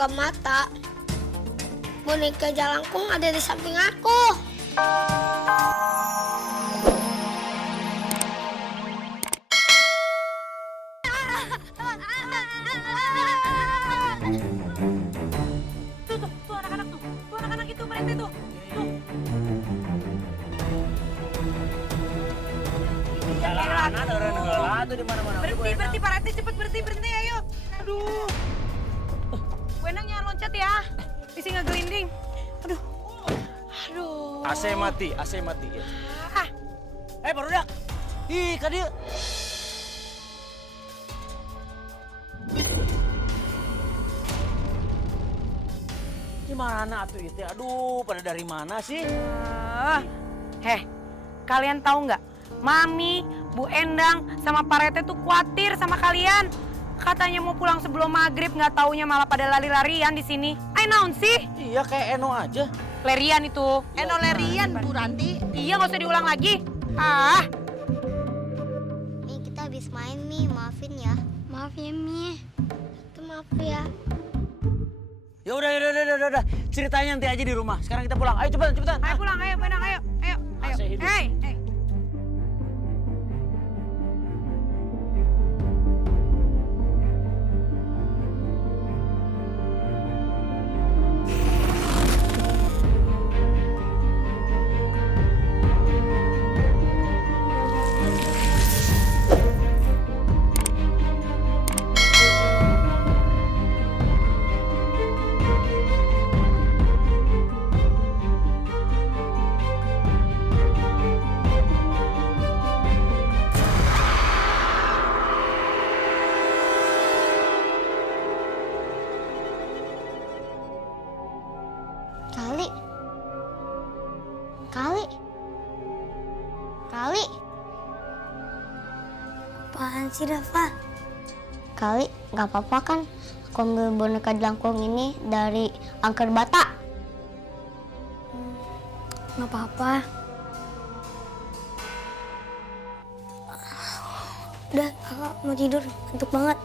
buka mata, boneka Jalangkung ada di samping aku. Tuh anak-anak tuh. Tuh anak-anak itu, Pak RT tuh. Tuh. Jalanan orang negara tuh di mana-mana. Berhenti Pak RT, cepet berhenti ayo. Aduh. Bu Endang jangan loncat ya. Isi ngegelinding. Aduh. AC mati ya. Ah, Barudak. Ih, ka dieu. Di mana atuh ieu teh? Aduh, pada dari mana sih? Kalian tahu nggak? Mami, Bu Endang, sama Pak RT tuh khawatir sama kalian. Katanya mau pulang sebelum maghrib, nggak taunya malah pada lari-larian di sini. Naon sih? Iya, kayak Eno aja. Lerian itu. Eno lerian, Bu Ranti. Iya, nggak usah diulang lagi. Ah, Mi, kita habis main, Mi. Maafin ya. Maaf ya, Mi. Itu maaf ya. Ya udah. Ceritanya nanti aja di rumah. Sekarang kita pulang. Ayo cepetan. ayo pulang, ayo Bu Endang, ayo. Masih hidup. Hey. Kali. Apaan sih, Rafa? Kali, nggak apa-apa kan? Aku ambil boneka Jalangkung ini dari Angker Bata. Nggak apa-apa. Udah, kakak mau tidur. Ngantuk banget.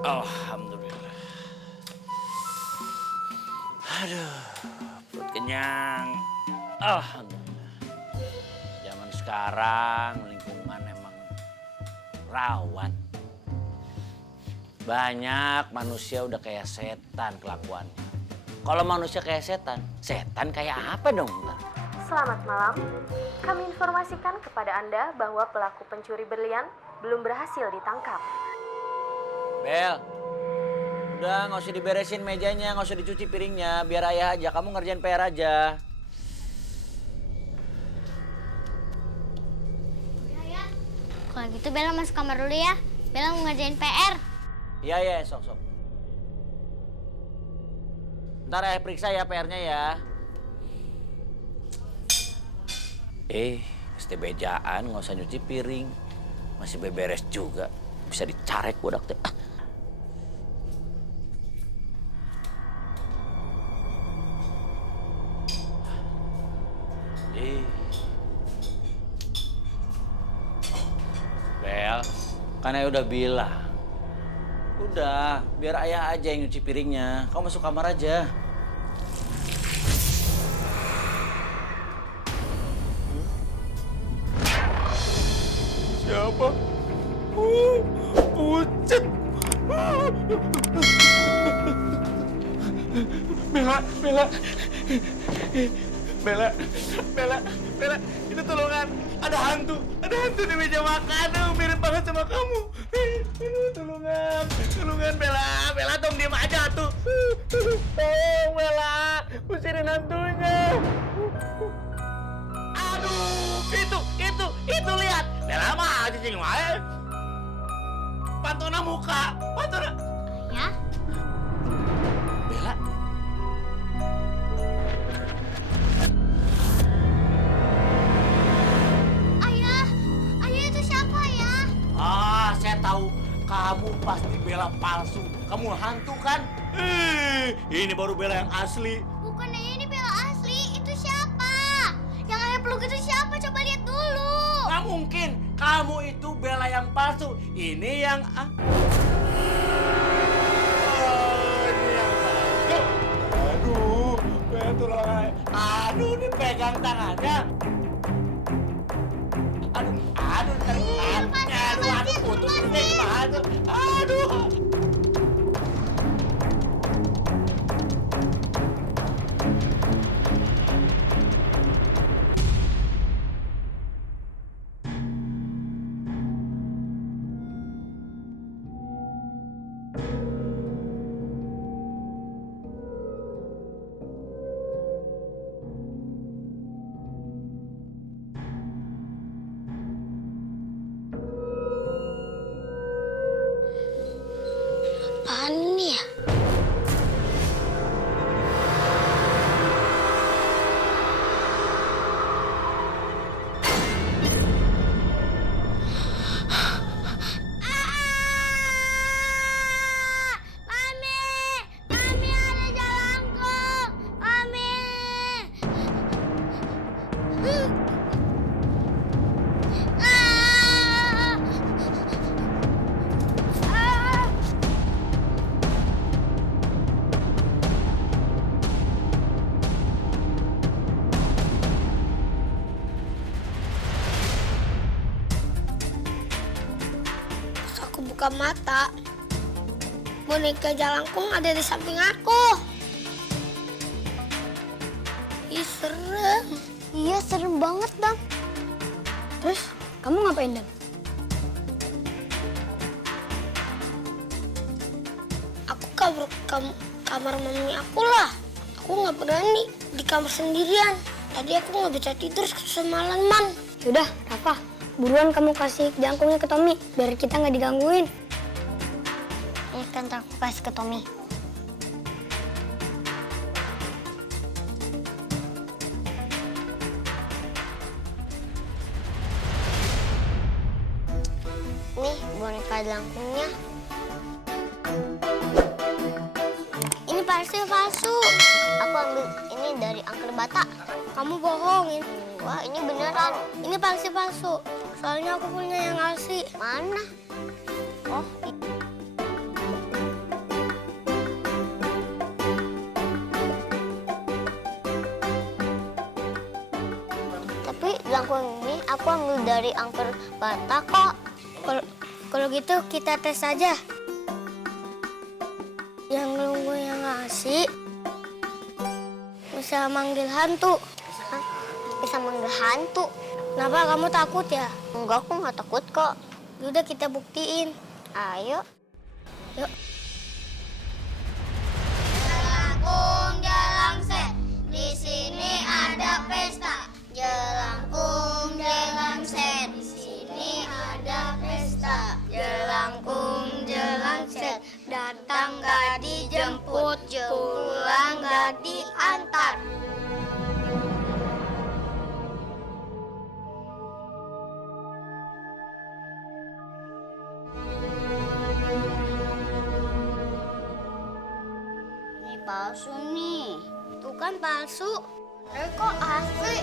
Alhamdulillah. Aduh, perut kenyang. Alhamdulillah. Zaman sekarang lingkungan emang rawan. Banyak manusia udah kayak setan kelakuannya. Kalau manusia kayak setan kayak apa dong? Selamat malam. Kami informasikan kepada Anda bahwa pelaku pencuri berlian belum berhasil ditangkap. Bel, udah nggak usah diberesin mejanya, nggak usah dicuci piringnya, biar ayah aja. Kamu ngerjain PR aja. Kalau gitu Bella masuk kamar dulu ya. Bella mau ngerjain PR. Iya, sok. Ntar ayah periksa ya PR-nya ya. Mesti bejaan, nggak usah nyuci piring. Masih beberes juga. Bisa dicarek budak teh. Bel, kan ayah udah bilang. Udah, biar ayah aja yang nyuci piringnya. Kamu masuk kamar aja. Siapa? Pucet. Bella. Bella, Bella, Bella, itu tolongan. Ada hantu di meja makan. Aduh, mirip banget sama kamu. Aduh, tolongan Bella, Bella dong diem aja tuh. Tolong Bella, usirin hantunya. Aduh, itu lihat. Bella mah cicing wae. Pantona muka, pantona. Ya? Bella. Ayah itu siapa ya? Ah, saya tahu kamu pasti Bella palsu. Kamu hantu kan? Ini baru Bella yang asli. Bukan ini Bella asli, itu siapa? Yang ayah peluk itu siapa? Coba lihat dulu. Nggak mungkin, kamu itu Bella yang palsu. Ini yang ini yang palsu. Aduh, Bella tolong. Aduh, dipegang tangannya. Aduh, aduh, putus ini gimana? Aduh. Apaan ini ya? Mami ada jalangkung. Mami. Pas aku buka mata, boneka jalangkung ada di samping aku. Ih, serem. Iya, serem banget, Dam. Terus, kamu ngapain, Dam? Aku kabur ke kamar mami aku lah. Aku nggak berani di kamar sendirian. Tadi aku nggak bisa tidur semalaman. Yaudah, Rafa, buruan kamu kasih jangkungnya ke Tommy, biar kita nggak digangguin. Ini kan aku kasih ke Tommy. Nih boneka jangkungnya. Ini palsu. Aku ambil ini dari angker bata. Kamu bohongin. Wah, ini beneran. Ini palsu. Soalnya aku punya yang asli. Mana? Oh. Tapi jangkung ini aku ambil dari angker bata kok. Kalau gitu kita tes aja. Yang nunggu yang ngasih bisa manggil hantu. Hah? Bisa manggil hantu? Kenapa kamu takut ya? Enggak, aku nggak takut kok. Udah kita buktiin. Ayo. Yuk. Jelangkung, jelangset, di sini ada pesta. Jelangkung, jelangset, di sini ada pesta. Jelangkung, jelangset, datang gak dijemput, pulang gak diantar. Ini palsu nih. Tuh kan palsu. Kok asli?